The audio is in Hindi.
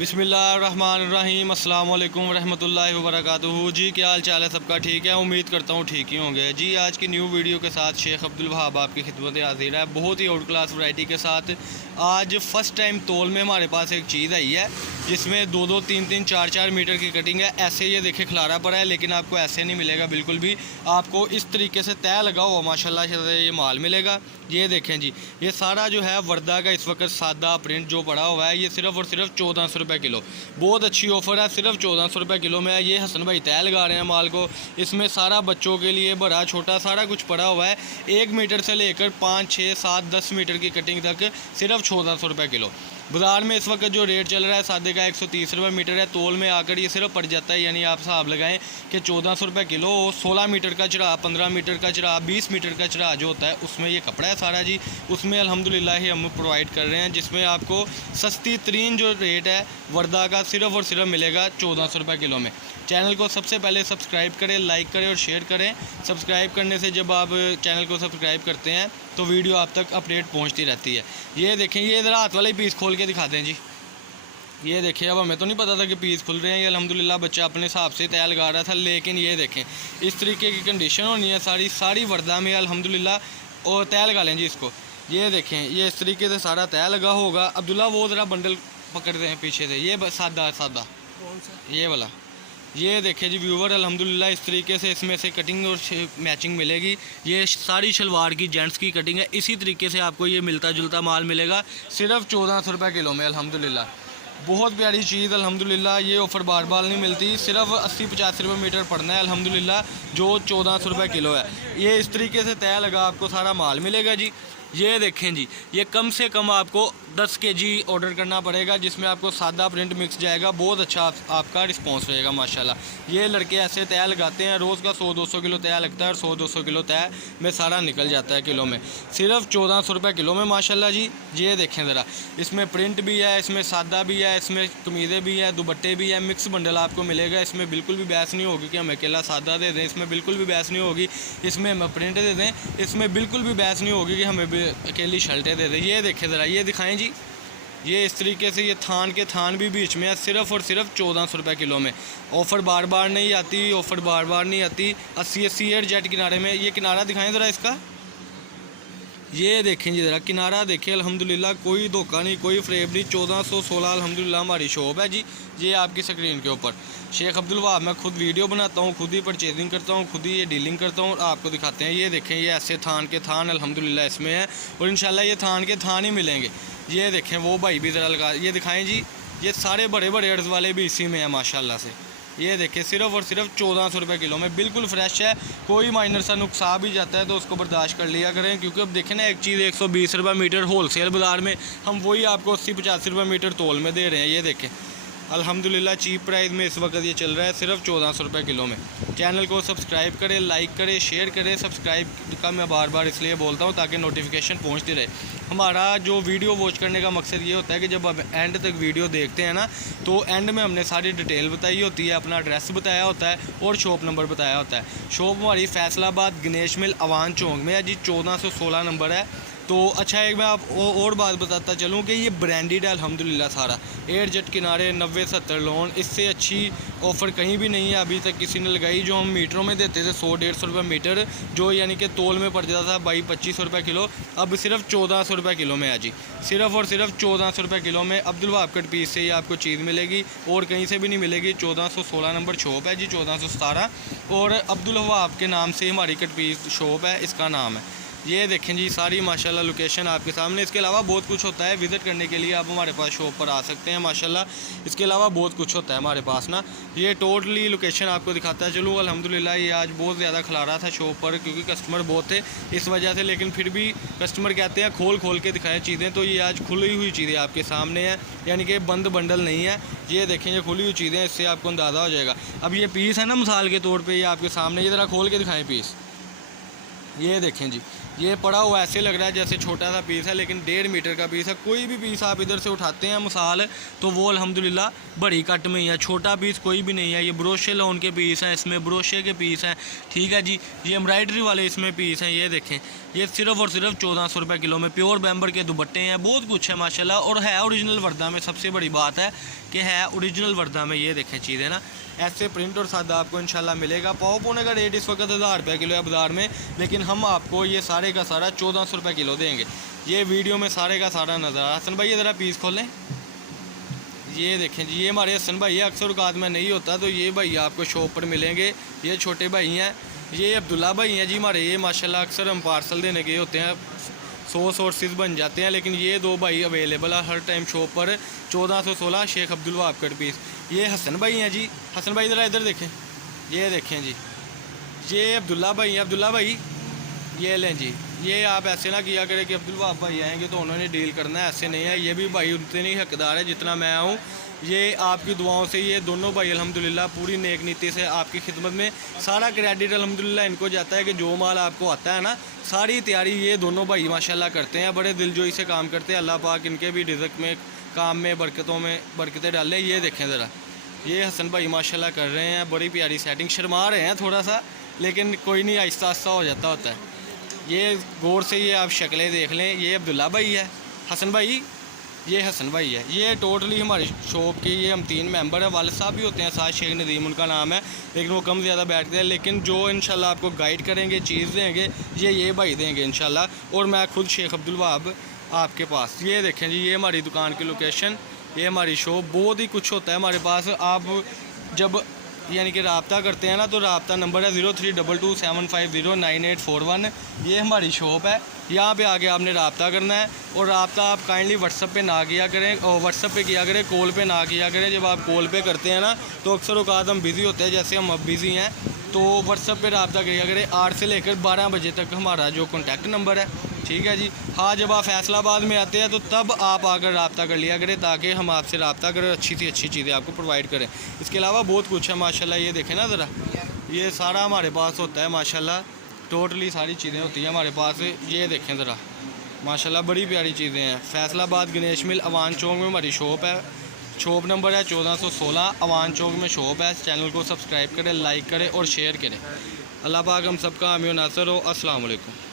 बिस्मिल्लाहिर्रहमानिर्रहीम अस्सलाम वालेकुम रहमतुल्लाहि व बरकातुहू। जी क्या हाल चाल है सबका? ठीक है, उम्मीद करता हूँ ठीक ही होंगे। जी आज की न्यू वीडियो के साथ शेख अब्दुल वहाब आपकी खिदमत हाजिर है, बहुत ही आउट क्लास वैरायटी के साथ। आज फ़र्स्ट टाइम तोल में हमारे पास एक चीज़ आई है जिसमें 2-2, 3-3, 4-4 मीटर की कटिंग है। ऐसे ये देखे खिलारा पड़ा है, लेकिन आपको ऐसे नहीं मिलेगा बिल्कुल भी। आपको इस तरीके से तय लगा हुआ माशाल्लाह से ये माल मिलेगा। ये देखें जी, ये सारा जो है वर्दा का इस वक्त सादा प्रिंट जो पड़ा हुआ है, ये सिर्फ़ और सिर्फ 1400 रुपये किलो। बहुत अच्छी ऑफ़र है, सिर्फ 1400 रुपये किलो में है। ये हसन भाई तय लगा रहे हैं माल को। इसमें सारा बच्चों के लिए बड़ा छोटा सारा कुछ पड़ा हुआ है। 1 मीटर से लेकर 5, 6, 7, 10 मीटर की कटिंग तक सिर्फ 1400 रुपये किलो। बाज़ार में इस वक्त जो रेट चल रहा है सादे का 130 रुपये मीटर है। तोल में आकर ये सिर्फ पड़ जाता है, यानी आप हिसाब लगाएं कि 1400 रुपये किलो। 16 मीटर का चढ़ा, 15 मीटर का चढ़ा, 20 मीटर का चढ़ा जो होता है उसमें ये कपड़ा है सारा जी। उसमें अल्हम्दुलिल्लाह ही हम प्रोवाइड कर रहे हैं, जिसमें आपको सस्ती तरीन जो रेट है वर्दा का सिर्फ और सिर्फ मिलेगा 1400 रुपये किलो में। चैनल को सबसे पहले सब्सक्राइब करें, लाइक करें और शेयर करें। सब्सक्राइब करने से जब आप चैनल को सब्सक्राइब करते हैं तो वीडियो आप तक अपडेट पहुंचती रहती है। ये देखें, ये इधर हाथ वाले पीस खोल के दिखाते हैं जी। ये देखिए, अब हमें तो नहीं पता था कि पीस खुल रहे हैं। ये अल्हम्दुलिल्लाह बच्चा अपने हिसाब से तय लगा रहा था, लेकिन ये देखें इस तरीके की कंडीशन होनी है सारी वर्दा में अल्हम्दुलिल्लाह। और तय लगा लें जी इसको। ये देखें, ये इस तरीके से सारा तय लगा होगा। अब्दुल्ला वो ज़रा बंडल पकड़ते हैं पीछे से, ये सादा कौन सा? ये वाला। ये देखिए जी व्यूवर, अल्हम्दुलिल्लाह इस तरीके से इसमें से कटिंग और मैचिंग मिलेगी। ये सारी शलवार की जेंट्स की कटिंग है। इसी तरीके से आपको ये मिलता जुलता माल मिलेगा सिर्फ 1400 रुपये किलो में। अल्हम्दुलिल्लाह बहुत प्यारी चीज़ अल्हम्दुलिल्लाह। ये ऑफ़र बार बार नहीं मिलती। सिर्फ 80-85 रुपये मीटर पड़ना है अल्हम्दुलिल्लाह, जो 1400 रुपये किलो है। ये इस तरीके से तय लगा आपको सारा माल मिलेगा जी। ये देखें जी, ये कम से कम आपको 10 kg ऑर्डर करना पड़ेगा, जिसमें आपको सादा प्रिंट मिक्स जाएगा। बहुत अच्छा आपका रिस्पांस रहेगा माशाल्लाह। ये लड़के ऐसे तय लगाते हैं, रोज़ का 100-200 किलो तय लगता है और 100-200 किलो तय में सारा निकल जाता है किलो में। सिर्फ 1400 रुपये किलो में माशाल्लाह जी। ये देखें ज़रा, इसमें प्रिंट भी है, इसमें सादा भी है, इसमें कमीज़ें भी हैं, दुपट्टे भी हैं, मिक्स बंडल आपको मिलेगा। इसमें बिल्कुल भी बहस नहीं होगी कि हमें अकेला सादा दे दें, इसमें बिल्कुल भी बहस नहीं होगी। इसमें हमें प्रिंट दे दें, इसमें बिल्कुल भी बहस नहीं होगी कि हमें अकेली शर्टें दे दें। ये देखें ज़रा, ये दिखाएं जी। ये इस तरीके से ये थान के थान भी बीच में है, सिर्फ और सिर्फ 1400 रुपये किलो में। ऑफ़र बार बार नहीं आती, ऑफ़र बार बार नहीं आती। 80 एयर जेट किनारे में, ये किनारा दिखाएं ज़रा इसका। ये देखें जी ज़रा, किनारा देखिए अल्हम्दुलिल्लाह, कोई धोखा नहीं, कोई फ्रेब नहीं। 1416 अल्हम्दुलिल्लाह हमारी शॉप है जी। ये आपकी स्क्रीन के ऊपर शेख अब्दुल वहाब, मैं खुद वीडियो बनाता हूँ, खुद ही परचेजिंग करता हूँ, खुद ही ये डीलिंग करता हूँ और आपको दिखाते हैं। ये देखें, ये ऐसे थान के थान अल्हम्दुलिल्लाह इसमें है और इंशाल्लाह ये थान के थान ही मिलेंगे। ये देखें, वो भाई भी ज़रा लगा, ये दिखाएँ जी। ये सारे बड़े बड़े अर्ज़ वाले भी इसी में हैं माशाल्लाह से। ये देखिए सिर्फ और सिर्फ 1400 रुपये किलो में, बिल्कुल फ्रेश है। कोई माइनर सा नुकसान भी जाता है तो उसको बर्दाश्त कर लिया करें, क्योंकि अब देखें ना, एक चीज़ 120 रुपये मीटर होलसेल बाज़ार में, हम वही आपको 80-85 रुपये मीटर तोल में दे रहे हैं। ये देखें अल्हम्दुलिल्लाह चीप प्राइस में इस वक्त ये चल रहा है सिर्फ 1400 रुपये किलो में। चैनल को सब्सक्राइब करें, लाइक करें, शेयर करें। सब्सक्राइब का मैं बार बार इसलिए बोलता हूँ ताकि नोटिफिकेशन पहुँचती रहे। हमारा जो वीडियो वॉच करने का मकसद ये होता है कि जब आप एंड तक वीडियो देखते हैं ना, तो एंड में हमने सारी डिटेल बताई होती है, अपना एड्रेस बताया होता है और शॉप नंबर बताया होता है। शॉप हमारी फैसलाबाद गणेश मिल अवान चौक में है जी, 1416 नंबर है। तो अच्छा, एक मैं आप और बात बताता चलूँ कि ये ब्रांडेड है अल्हम्दुलिल्लाह सारा। एयर जेट किनारे 90-70 लोन, इससे अच्छी ऑफ़र कहीं भी नहीं है अभी तक किसी ने लगाई। जो हम मीटरों में देते थे 100-150 रुपये मीटर, जो यानी कि तोल में पड़ जाता था 22-25 रुपये किलो, अब सिर्फ 1400 रुपये किलो में है जी। सिर्फ और सिर्फ 1400 रुपये किलो में अब्दुल वहाब कट पीस से ही आपको चीज़ मिलेगी और कहीं से भी नहीं मिलेगी। 1416 नंबर शॉप है जी, 1417, और अब्दुल वहाब के नाम से हमारी कट पीस शॉप है, इसका नाम है। ये देखें जी, सारी माशाल्लाह लोकेशन आपके सामने। इसके अलावा बहुत कुछ होता है, विज़िट करने के लिए आप हमारे पास शॉप पर आ सकते हैं माशाल्लाह। इसके अलावा बहुत कुछ होता है हमारे पास ना। ये टोटली लोकेशन आपको दिखाता है। चलो अल्हम्दुलिल्लाह, ये आज बहुत ज़्यादा खिला था शॉप पर, क्योंकि कस्टमर बहुत थे इस वजह से, लेकिन फिर भी कस्टमर कहते हैं खोल के दिखाएं चीज़ें, तो ये आज खुली हुई चीज़ें आपके सामने हैं, यानी कि बंद बंडल नहीं है। ये देखें, ये खुली हुई चीज़ें, इससे आपको अंदाज़ा हो जाएगा। अब ये पीस है ना, मिसाल के तौर पर ये आपके सामने, ये ज़रा खोल के दिखाएँ पीस। ये देखें जी, ये पड़ा हुआ ऐसे लग रहा है जैसे छोटा सा पीस है, लेकिन 1.5 मीटर का पीस है। कोई भी पीस आप इधर से उठाते हैं मिसाल, तो वो अल्हम्दुलिल्लाह बड़ी कट में ही है, छोटा पीस कोई भी नहीं है। ये ब्रोशे लोन के पीस हैं, इसमें ब्रोशे के पीस हैं, ठीक है जी। ये एम्ब्रॉयडरी वाले इसमें पीस हैं, ये देखें। ये सिर्फ़ और सिर्फ 1400 रुपये किलो में प्योर बैम्बर के दुपट्टे हैं, बहुत कुछ है माशाल्लाह। और है ओरिजिनल वर्दा में, सबसे बड़ी बात है कि है ओरिजिनल वर्दा में। ये देखें चीज़ें ना, ऐसे प्रिंट और सादा आपको इंशाल्लाह मिलेगा। पाव पोने का रेट इस वक्त 1000 रुपये किलो है बाज़ार में, लेकिन हम आपको ये सारे का सारा 1400 रुपये किलो देंगे। ये वीडियो में सारे का सारा नज़र आ। हसन भाई ये ज़रा पीस खोलें, ये देखें जी। ये हमारे हसन भाई है, अक्सर औकात में नहीं होता, तो ये भाई आपको शॉप पर मिलेंगे। ये छोटे भाई हैं, ये अब्दुल्ला भाई हैं जी हमारे। ये माशाल्लाह अक्सर हम पार्सल देने गए होते हैं, 100 सोर्सेज बन जाते हैं, लेकिन ये 2 भाई अवेलेबल है हर टाइम शॉप पर। 1416 शेख अब्दुल वहाब कट पीस। ये हसन भाई हैं जी। हसन भाई ज़रा इधर देखें, ये देखें जी। ये अब्दुल्ला भाई हैं। अब्दुल्ला भाई ये लें जी। ये आप ऐसे ना किया करें कि अब्दुल वहाब भाई आएंगे तो उन्होंने डील करना है, ऐसे नहीं है। ये भी भाई उतने नहीं हकदार है जितना मैं हूँ। ये आपकी दुआओं से ये दोनों भाई अल्हम्दुलिल्लाह पूरी नेक नीति से आपकी खिदमत में, सारा क्रेडिट अल्हम्दुलिल्लाह इनको जाता है कि जो माल आपको आता है ना, सारी तैयारी ये दोनों भाई माशाल्लाह करते हैं। बड़े दिलजोई से काम करते हैं। अल्लाह पाक इनके भी रिज़्क़ में, काम में, बरकतों में बरकतें डालें। ये देखें ज़रा, ये हसन भाई माशाल्लाह कर रहे हैं, बड़ी प्यारी सेटिंग। शर्मा रहे हैं थोड़ा सा, लेकिन कोई नहीं, आहिस्ता आहिस्ता हो जाता होता है। ये गौर से ये आप शक्लें देख लें। ये अब्दुल्ला भाई है, हसन भाई, ये हसन भाई है। ये टोटली हमारी शॉप की ये हम 3 मेंबर हैं। वालिद साहब भी होते हैं साथ, शेख नदीम उनका नाम है, लेकिन वो कम ज़्यादा बैठते हैं। लेकिन जो इंशाल्लाह आपको गाइड करेंगे, चीज़ देंगे, ये भाई देंगे इंशाल्लाह। और मैं खुद शेख अब्दुल वहाब आपके पास। ये देखें जी, ये हमारी दुकान की लोकेशन, ये हमारी शॉप। बहुत ही कुछ होता है हमारे पास। आप जब यानी कि रब्ता करते हैं ना, तो रब्ता नंबर है 032275098841। ये हमारी शॉप है, यहाँ पे आके आपने रब्ता करना है। और रब्ता आप काइंडली व्हाट्सअप पे ना किया करें, और व्हाट्सअप पे किया करें, कॉल पे ना किया करें। जब आप कॉल पे करते हैं ना, तो अक्सर औकात हम बिज़ी होते हैं, जैसे हम अब बिज़ी हैं, तो व्हाट्सअप पे रब्ता किया करें। 8 से लेकर 12 बजे तक हमारा जो कॉन्टैक्ट नंबर है, ठीक है जी। हाँ, जब आप फैसलाबाद में आते हैं तो तब आप आकर रब्ता कर लिया करें, ताकि हम आपसे रब्ता करें, अच्छी सी अच्छी चीज़ें आपको प्रोवाइड करें। इसके अलावा बहुत कुछ है माशाल्लाह। ये देखें ना ज़रा, ये सारा हमारे पास होता है माशाल्लाह। टोटली सारी चीज़ें होती हैं हमारे पास। ये देखें ज़रा माशाल्लाह, बड़ी प्यारी चीज़ें हैं। फैसलाबाद गणेश मिल अवान चौक में हमारी शॉप है। शॉप नंबर है 1416, अवान चौक में शॉप है। चैनल को सब्सक्राइब करें, लाइक करें और शेयर करें। अल्लाह पाक हम सबका हामी नासर हो। अस्सलाम वालेकुम।